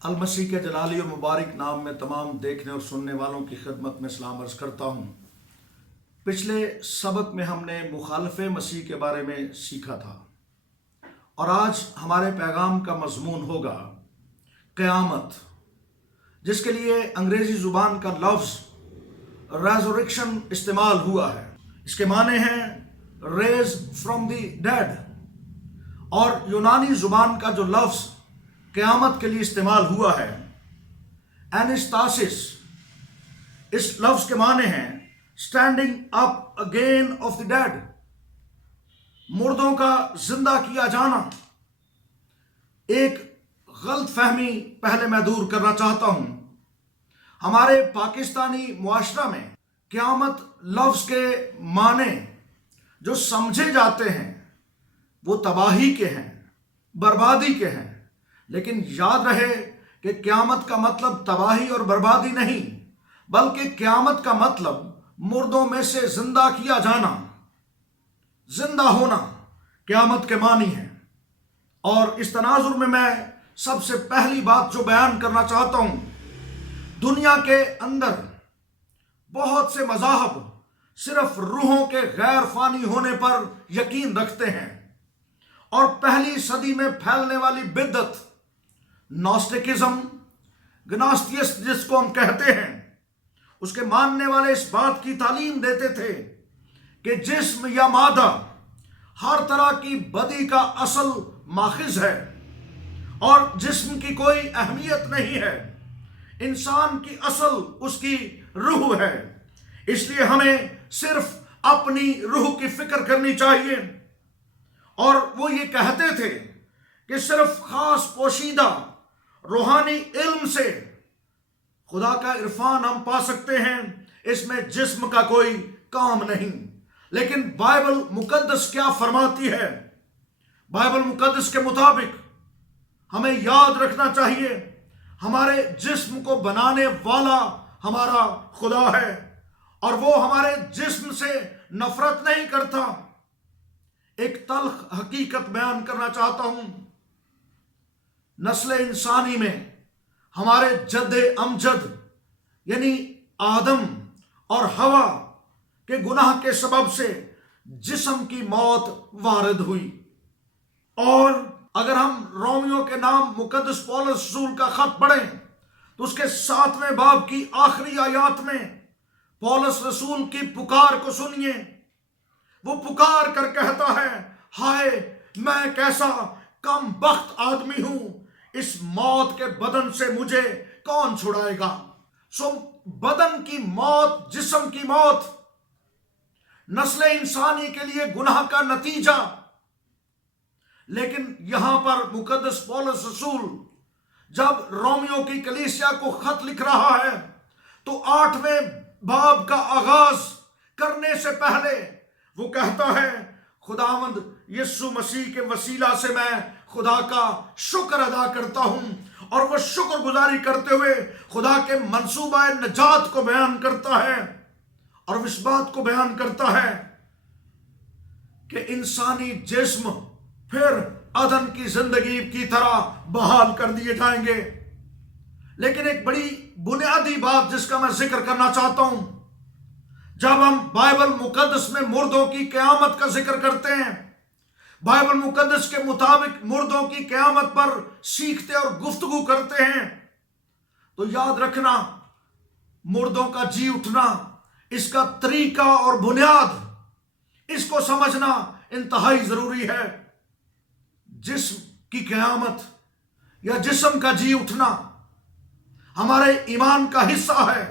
المسیح کے جلالی و مبارک نام میں تمام دیکھنے اور سننے والوں کی خدمت میں سلام عرض کرتا ہوں۔ پچھلے سبق میں ہم نے مخالف مسیح کے بارے میں سیکھا تھا اور آج ہمارے پیغام کا مضمون ہوگا قیامت، جس کے لیے انگریزی زبان کا لفظ ریزوریکشن استعمال ہوا ہے۔ اس کے معنی ہیں ریز فرام دی ڈیڈ، اور یونانی زبان کا جو لفظ قیامت کے لیے استعمال ہوا ہے اینستاسس، اس لفظ کے معنی ہیں standing up again of the dead, مردوں کا زندہ کیا جانا۔ ایک غلط فہمی پہلے میں دور کرنا چاہتا ہوں۔ ہمارے پاکستانی معاشرہ میں قیامت لفظ کے معنی جو سمجھے جاتے ہیں وہ تباہی کے ہیں، بربادی کے ہیں، لیکن یاد رہے کہ قیامت کا مطلب تباہی اور بربادی نہیں، بلکہ قیامت کا مطلب مردوں میں سے زندہ کیا جانا، زندہ ہونا قیامت کے معنی ہے۔ اور اس تناظر میں سب سے پہلی بات جو بیان کرنا چاہتا ہوں، دنیا کے اندر بہت سے مذاہب صرف روحوں کے غیر فانی ہونے پر یقین رکھتے ہیں، اور پہلی صدی میں پھیلنے والی بدعت نوسٹکزم، گنوسٹیس جس کو ہم کہتے ہیں، اس کے ماننے والے اس بات کی تعلیم دیتے تھے کہ جسم یا مادہ ہر طرح کی بدی کا اصل ماخذ ہے اور جسم کی کوئی اہمیت نہیں ہے، انسان کی اصل اس کی روح ہے۔ اس لیے ہمیں صرف اپنی روح کی فکر کرنی چاہیے، اور وہ یہ کہتے تھے کہ صرف خاص پوشیدہ روحانی علم سے خدا کا عرفان ہم پا سکتے ہیں، اس میں جسم کا کوئی کام نہیں۔ لیکن بائبل مقدس کیا فرماتی ہے؟ بائبل مقدس کے مطابق ہمیں یاد رکھنا چاہیے ہمارے جسم کو بنانے والا ہمارا خدا ہے، اور وہ ہمارے جسم سے نفرت نہیں کرتا۔ ایک تلخ حقیقت بیان کرنا چاہتا ہوں، نسل انسانی میں ہمارے جد امجد یعنی آدم اور حوا کے گناہ کے سبب سے جسم کی موت وارد ہوئی۔ اور اگر ہم رومیو کے نام مقدس پولس رسول کا خط پڑھیں تو اس کے 7ویں باب کی آخری آیات میں پولس رسول کی پکار کو سنیے۔ وہ پکار کر کہتا ہے، ہائے میں کیسا کم بخت آدمی ہوں، اس موت کے بدن سے مجھے کون چھڑائے گا؟ سو بدن کی موت، جسم کی موت، نسل انسانی کے لیے گناہ کا نتیجہ۔ لیکن یہاں پر مقدس پولس رسول جب رومیو کی کلیسیا کو خط لکھ رہا ہے تو 8ویں باب کا آغاز کرنے سے پہلے وہ کہتا ہے، خداوند یسوع مسیح کے وسیلہ سے میں خدا کا شکر ادا کرتا ہوں، اور وہ شکر گزاری کرتے ہوئے خدا کے منصوبہ نجات کو بیان کرتا ہے، اور اس بات کو بیان کرتا ہے کہ انسانی جسم پھر عدن کی زندگی کی طرح بحال کر دیے جائیں گے۔ لیکن ایک بڑی بنیادی بات جس کا میں ذکر کرنا چاہتا ہوں، جب ہم بائبل مقدس میں مردوں کی قیامت کا ذکر کرتے ہیں، بائبل مقدس کے مطابق مردوں کی قیامت پر سیکھتے اور گفتگو کرتے ہیں، تو یاد رکھنا مردوں کا جی اٹھنا، اس کا طریقہ اور بنیاد، اس کو سمجھنا انتہائی ضروری ہے۔ جسم کی قیامت یا جسم کا جی اٹھنا ہمارے ایمان کا حصہ ہے،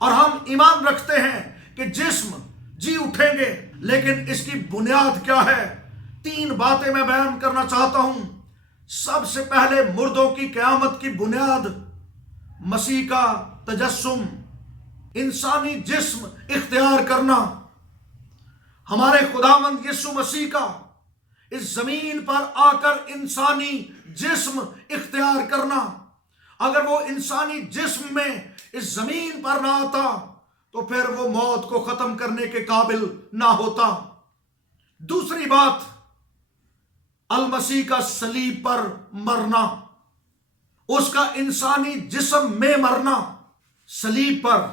اور ہم ایمان رکھتے ہیں کہ جسم جی اٹھیں گے، لیکن اس کی بنیاد کیا ہے؟ 3 باتیں میں بیان کرنا چاہتا ہوں۔ سب سے پہلے مردوں کی قیامت کی بنیاد مسیح کا تجسم، انسانی جسم اختیار کرنا، ہمارے خداوند یسوع مسیح کا اس زمین پر آ کر انسانی جسم اختیار کرنا۔ اگر وہ انسانی جسم میں اس زمین پر نہ آتا تو پھر وہ موت کو ختم کرنے کے قابل نہ ہوتا۔ دوسری بات، المسیح کا صلیب پر مرنا، اس کا انسانی جسم میں مرنا، صلیب پر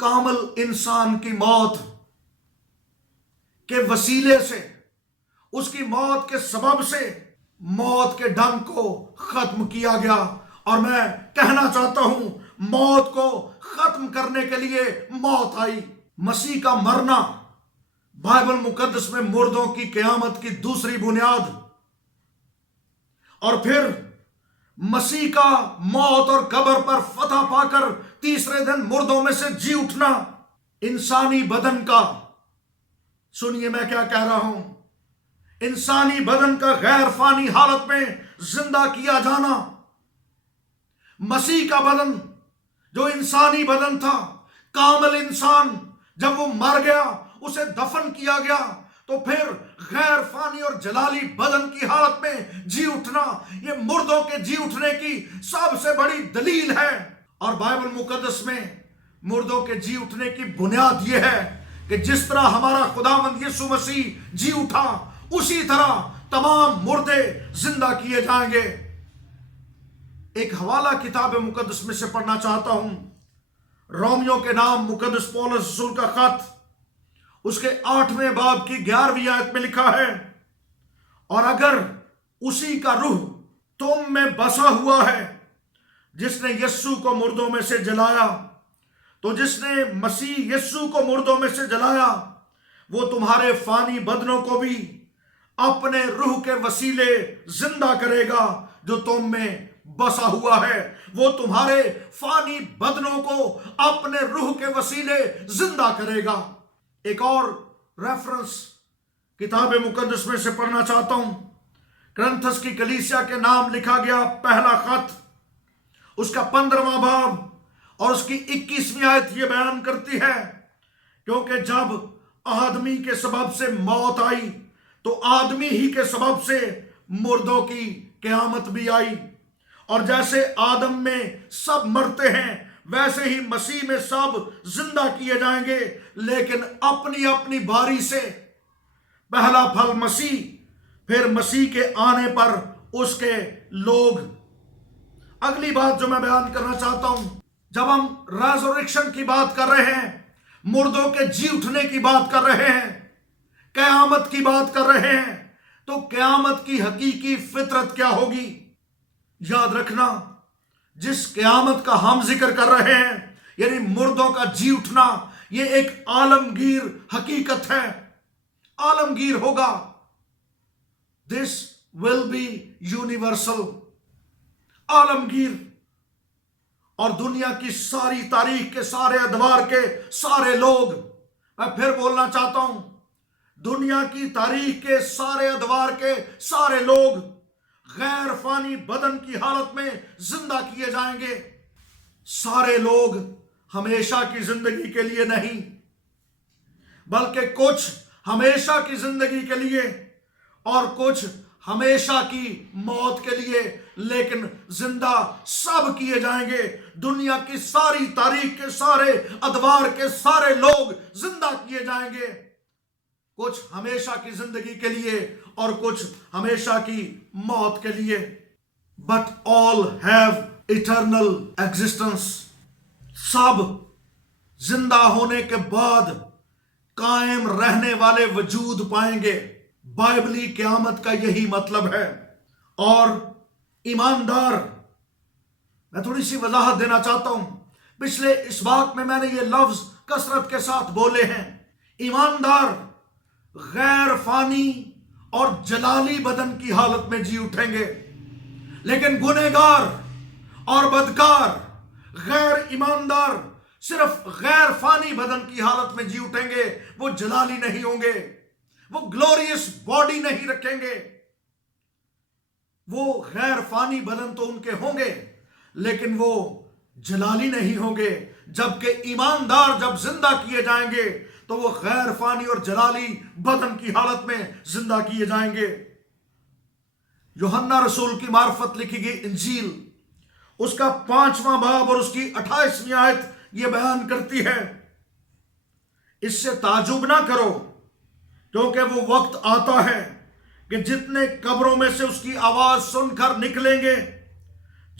کامل انسان کی موت کے وسیلے سے، اس کی موت کے سبب سے موت کے ڈنگ کو ختم کیا گیا۔ اور میں کہنا چاہتا ہوں، موت کو ختم کرنے کے لیے موت آئی۔ مسیح کا مرنا بائبل مقدس میں مردوں کی قیامت کی دوسری بنیاد، اور پھر مسیح کا موت اور قبر پر فتح پا کر تیسرے دن مردوں میں سے جی اٹھنا، انسانی بدن کا، سنیے میں کیا کہہ رہا ہوں، انسانی بدن کا غیر فانی حالت میں زندہ کیا جانا۔ مسیح کا بدن جو انسانی بدن تھا، کامل انسان، جب وہ مر گیا، اسے دفن کیا گیا، تو پھر غیر فانی اور جلالی بدن کی حالت میں جی اٹھنا، یہ مردوں کے جی اٹھنے کی سب سے بڑی دلیل ہے۔ اور بائبل مقدس میں مردوں کے جی اٹھنے کی بنیاد یہ ہے کہ جس طرح ہمارا خداوند یسوع مسیح جی اٹھا، اسی طرح تمام مردے زندہ کیے جائیں گے۔ ایک حوالہ کتاب مقدس میں سے پڑھنا چاہتا ہوں، رومیوں کے نام مقدس پولس رسول کا خط، اس کے 8ویں باب کی 11ویں آیت میں لکھا ہے، اور اگر اسی کا روح تم میں بسا ہوا ہے جس نے یسوع کو مردوں میں سے جلایا، تو جس نے مسیح یسوع کو مردوں میں سے جلایا، وہ تمہارے فانی بدنوں کو بھی اپنے روح کے وسیلے زندہ کرے گا جو تم میں بسا ہوا ہے۔ وہ تمہارے فانی بدنوں کو اپنے روح کے وسیلے زندہ کرے گا۔ ایک اور ریفرنس کتاب مقدس میں سے پڑھنا چاہتا ہوں، کرنتھس کی کلیسیا کے نام لکھا گیا پہلا خط، اس کا 15واں باب اور اس کی 21ویں آیت یہ بیان کرتی ہے، کیونکہ جب آدمی کے سبب سے موت آئی تو آدمی ہی کے سبب سے مردوں کی قیامت بھی آئی، اور جیسے آدم میں سب مرتے ہیں ویسے ہی مسیح میں سب زندہ کیے جائیں گے، لیکن اپنی اپنی باری سے، پہلا پھل مسیح، پھر مسیح کے آنے پر اس کے لوگ۔ اگلی بات جو میں بیان کرنا چاہتا ہوں، جب ہم ریزریکشن کی بات کر رہے ہیں، مردوں کے جی اٹھنے کی بات کر رہے ہیں، قیامت کی بات کر رہے ہیں، تو قیامت کی حقیقی فطرت کیا ہوگی؟ یاد رکھنا، جس قیامت کا ہم ذکر کر رہے ہیں، یعنی مردوں کا جی اٹھنا، یہ ایک عالمگیر حقیقت ہے، عالمگیر ہوگا۔ دس ول بی یونیورسل، عالمگیر، اور دنیا کی ساری تاریخ کے سارے ادوار کے سارے لوگ، میں پھر بولنا چاہتا ہوں، دنیا کی تاریخ کے سارے ادوار کے سارے لوگ غیر فانی بدن کی حالت میں زندہ کیے جائیں گے۔ سارے لوگ ہمیشہ کی زندگی کے لیے نہیں، بلکہ کچھ ہمیشہ کی زندگی کے لیے اور کچھ ہمیشہ کی موت کے لیے، لیکن زندہ سب کیے جائیں گے۔ دنیا کی ساری تاریخ کے سارے ادوار کے سارے لوگ زندہ کیے جائیں گے، کچھ ہمیشہ کی زندگی کے لیے اور کچھ ہمیشہ کی موت کے لیے۔ But all have eternal existence, سب زندہ ہونے کے بعد قائم رہنے والے وجود پائیں گے۔ بائبلی قیامت کا یہی مطلب ہے۔ اور ایماندار، میں تھوڑی سی وضاحت دینا چاہتا ہوں، پچھلے اس بات میں نے یہ لفظ کثرت کے ساتھ بولے ہیں۔ ایماندار غیر فانی اور جلالی بدن کی حالت میں جی اٹھیں گے، لیکن گنہگار اور بدکار، غیر ایماندار صرف غیر فانی بدن کی حالت میں جی اٹھیں گے۔ وہ جلالی نہیں ہوں گے، وہ گلوریس باڈی نہیں رکھیں گے، وہ غیر فانی بدن تو ان کے ہوں گے لیکن وہ جلالی نہیں ہوں گے۔ جبکہ ایماندار جب زندہ کیے جائیں گے تو وہ غیر فانی اور جلالی بدن کی حالت میں زندہ کیے جائیں گے۔ یوحنا رسول کی معرفت لکھی گئی انجیل، اس کا 5واں باب اور اس کی 28ویں آیت یہ بیان کرتی ہے، اس سے تعجب نہ کرو، کیونکہ وہ وقت آتا ہے کہ جتنے قبروں میں سے اس کی آواز سن کر نکلیں گے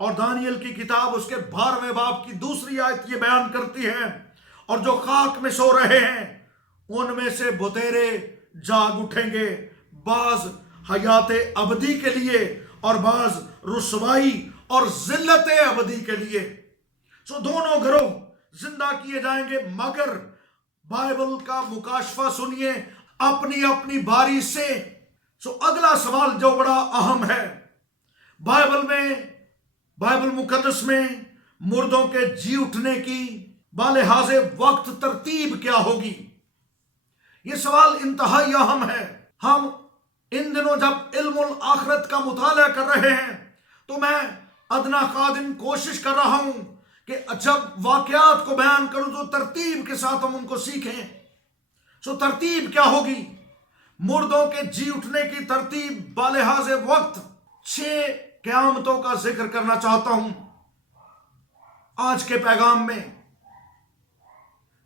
اور دانیل کی کتاب اس کے 12ویں باب کی 2 آیت یہ بیان کرتی ہے، اور جو خاک میں سو رہے ہیں ان میں سے بتیرے جاگ اٹھیں گے، بعض حیات ابدی کے لیے اور بعض رسوائی اور ذلت ابدی کے لیے۔ سو دونوں گروہ زندہ کیے جائیں گے، مگر بائبل کا مکاشفہ سنیے اپنی اپنی باری سے۔ سو اگلا سوال جو بڑا اہم ہے، بائبل مقدس میں مردوں کے جی اٹھنے کی بالحاظ وقت ترتیب کیا ہوگی؟ یہ سوال انتہائی اہم ہے۔ ہم ان دنوں جب علم الآخرت کا مطالعہ کر رہے ہیں تو میں ادنا خادم کوشش کر رہا ہوں کہ جب واقعات کو بیان کروں تو ترتیب کے ساتھ ہم ان کو سیکھیں۔ سو ترتیب کیا ہوگی؟ مردوں کے جی اٹھنے کی ترتیب بالحاظ وقت 6 قیامتوں کا ذکر کرنا چاہتا ہوں آج کے پیغام میں۔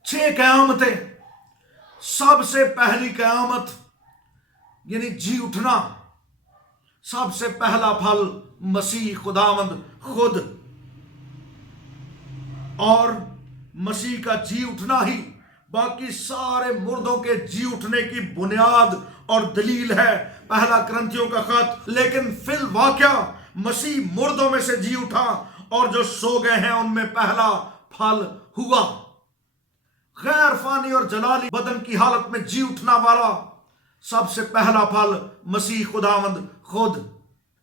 6 قیامتیں۔ سب سے پہلی قیامت یعنی جی اٹھنا، سب سے پہلا پھل مسیح خداوند خود، اور مسیح کا جی اٹھنا ہی باقی سارے مردوں کے جی اٹھنے کی بنیاد اور دلیل ہے، پہلا کرنتھیوں کا خط۔ لیکن فی الواقعہ مسیح مردوں میں سے جی اٹھا، اور جو سو گئے ہیں ان میں پہلا پھل ہوا۔ غیر فانی اور جلالی بدن کی حالت میں جی اٹھنا والا سب سے پہلا پھل مسیح خداوند خود۔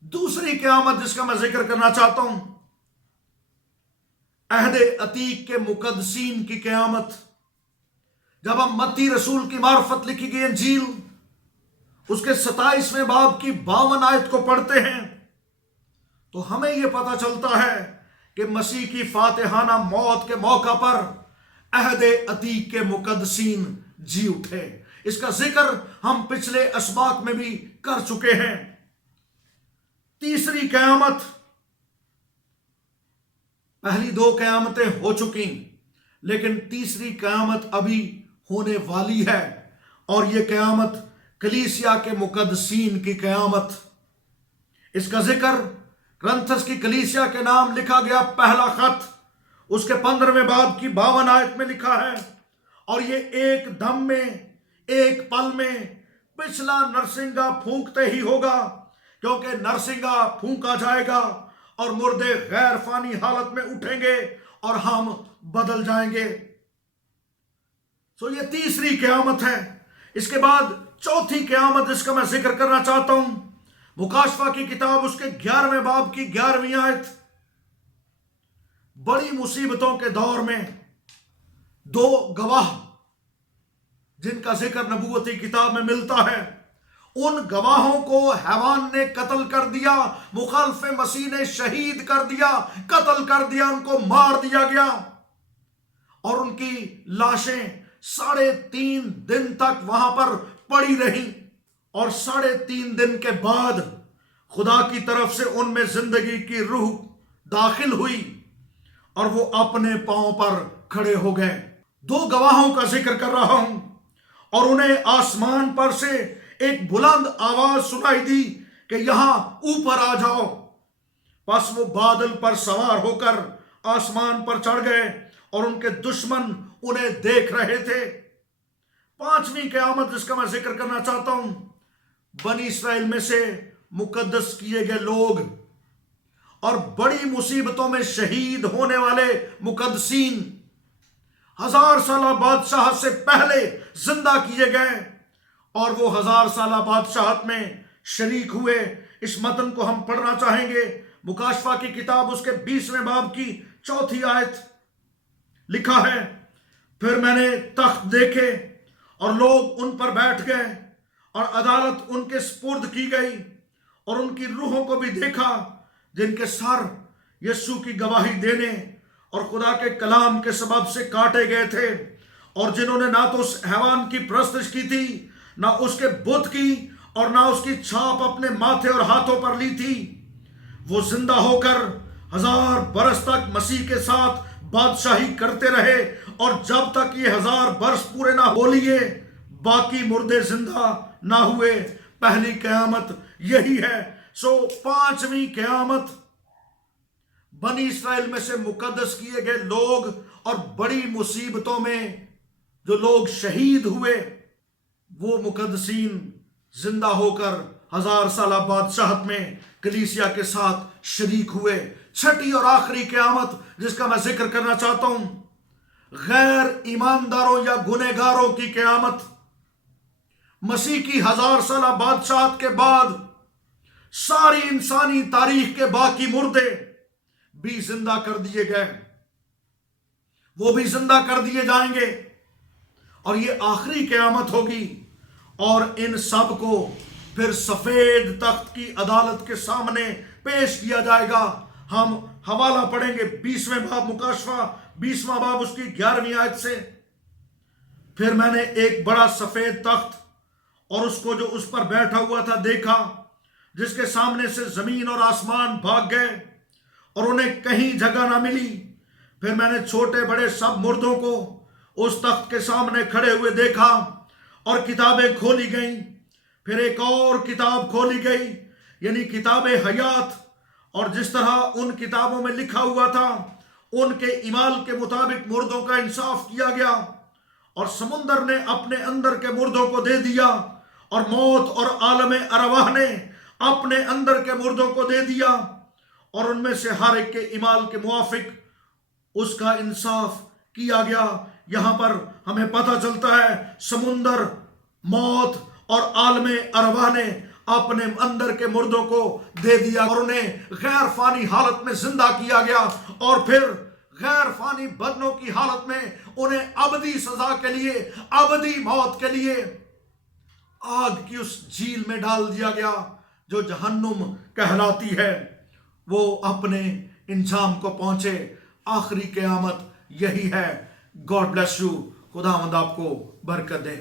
دوسری قیامت جس کا میں ذکر کرنا چاہتا ہوں، عہد عتیق کے مقدسین کی قیامت۔ جب ہم متی رسول کی معرفت لکھی گئی انجیل اس کے 27ویں باب کی 52 آیت کو پڑھتے ہیں تو ہمیں یہ پتہ چلتا ہے کہ مسیح کی فاتحانہ موت کے موقع پر عہد عتیق کے مقدسین جی اٹھے۔ اس کا ذکر ہم پچھلے اسباق میں بھی کر چکے ہیں۔ تیسری قیامت، پہلی 2 قیامتیں ہو چکی لیکن تیسری قیامت ابھی ہونے والی ہے، اور یہ قیامت کلیسیا کے مقدسین کی قیامت۔ اس کا ذکر کرنتھس کی کلیسیا کے نام لکھا گیا پہلا خط اس کے 15ویں باب کی 52 آیت میں لکھا ہے، اور یہ ایک دم میں، ایک پل میں پچھلا نرسنگا پھونکتے ہی ہوگا، کیونکہ نرسنگا پھونکا جائے گا اور مردے غیر فانی حالت میں اٹھیں گے اور ہم بدل جائیں گے۔ سو یہ تیسری قیامت ہے۔ اس کے بعد چوتھی قیامت جس کا میں ذکر کرنا چاہتا ہوں، مکاشفہ کی کتاب اس کے 11ویں باب کی 11ویں آیت۔ بڑی مصیبتوں کے دور میں 2 گواہ جن کا ذکر نبوتی کتاب میں ملتا ہے، ان گواہوں کو حیوان نے قتل کر دیا، مخالف مسیح نے شہید کر دیا، قتل کر دیا، ان کو مار دیا گیا، اور ان کی لاشیں 3.5 دن تک وہاں پر پڑی رہیں، اور 3.5 دن کے بعد خدا کی طرف سے ان میں زندگی کی روح داخل ہوئی اور وہ اپنے پاؤں پر کھڑے ہو گئے۔ 2 گواہوں کا ذکر کر رہا ہوں، اور انہیں آسمان پر سے ایک بلند آواز سنائی دی کہ یہاں اوپر آ جاؤ۔ پس وہ بادل پر سوار ہو کر آسمان پر چڑھ گئے، اور ان کے دشمن انہیں دیکھ رہے تھے۔ 5ویں قیامت جس کا میں ذکر کرنا چاہتا ہوں، بنی اسرائیل میں سے مقدس کیے گئے لوگ اور بڑی مصیبتوں میں شہید ہونے والے مقدسین 1000 سالہ بادشاہت سے پہلے زندہ کیے گئے، اور وہ 1000 سالہ بادشاہت میں شریک ہوئے۔ اس متن کو ہم پڑھنا چاہیں گے، مکاشفہ کی کتاب اس کے 20ویں باب کی 4 آیت۔ لکھا ہے، پھر میں نے تخت دیکھے اور لوگ ان پر بیٹھ گئے، اور عدالت ان کے سپرد کی گئی، اور ان کی روحوں کو بھی دیکھا جن کے سر یسوع کی گواہی دینے اور خدا کے کلام کے سبب سے کاٹے گئے تھے، اور جنہوں نے نہ تو اس حیوان کی پرستش کی تھی، نہ اس کے بت کی، اور نہ اس کی چھاپ اپنے ماتھے اور ہاتھوں پر لی تھی۔ وہ زندہ ہو کر 1000 برس تک مسیح کے ساتھ بادشاہی کرتے رہے، اور جب تک یہ 1000 برس پورے نہ ہو لیے باقی مردے زندہ نہ ہوئے۔ پہلی قیامت یہی ہے۔ سو 5ویں قیامت بنی اسرائیل میں سے مقدس کیے گئے لوگ اور بڑی مصیبتوں میں جو لوگ شہید ہوئے، وہ مقدسین زندہ ہو کر 1000 سالہ بادشاہت میں کلیسیا کے ساتھ شریک ہوئے۔ چھٹی اور آخری قیامت جس کا میں ذکر کرنا چاہتا ہوں، غیر ایمانداروں یا گنہگاروں کی قیامت۔ مسیح کی 1000 سالہ بادشاہت کے بعد ساری انسانی تاریخ کے باقی مردے بھی زندہ کر دیے گئے، وہ بھی زندہ کر دیے جائیں گے، اور یہ آخری قیامت ہوگی، اور ان سب کو پھر سفید تخت کی عدالت کے سامنے پیش کیا جائے گا۔ ہم حوالہ پڑھیں گے 20ویں باب مکاشفہ 20واں باب اس کی 11ویں آیت سے۔ پھر میں نے ایک بڑا سفید تخت اور اس کو جو اس پر بیٹھا ہوا تھا دیکھا، جس کے سامنے سے زمین اور آسمان بھاگ گئے اور انہیں کہیں جگہ نہ ملی۔ پھر میں نے چھوٹے بڑے سب مردوں کو اس تخت کے سامنے کھڑے ہوئے دیکھا، اور کتابیں کھولی گئیں۔ پھر ایک اور کتاب کھولی گئی، یعنی کتاب حیات، اور جس طرح ان کتابوں میں لکھا ہوا تھا ان کے اعمال کے مطابق مردوں کا انصاف کیا گیا، اور سمندر نے اپنے اندر کے مردوں کو دے دیا، اور موت اور عالم ارواح نے اپنے اندر کے مردوں کو دے دیا، اور ان میں سے ہر ایک کے اعمال کے موافق اس کا انصاف کیا گیا۔ یہاں پر ہمیں پتہ چلتا ہے سمندر، موت اور عالم ارواح نے اپنے اندر کے مردوں کو دے دیا، اور انہیں غیر فانی حالت میں زندہ کیا گیا، اور پھر غیر فانی بدنوں کی حالت میں انہیں ابدی سزا کے لیے، ابدی موت کے لیے آگ کی اس جھیل میں ڈال دیا گیا جو جہنم کہلاتی ہے۔ وہ اپنے انجام کو پہنچے۔ آخری قیامت یہی ہے۔ God bless you. خداوند آپ کو برکت دے۔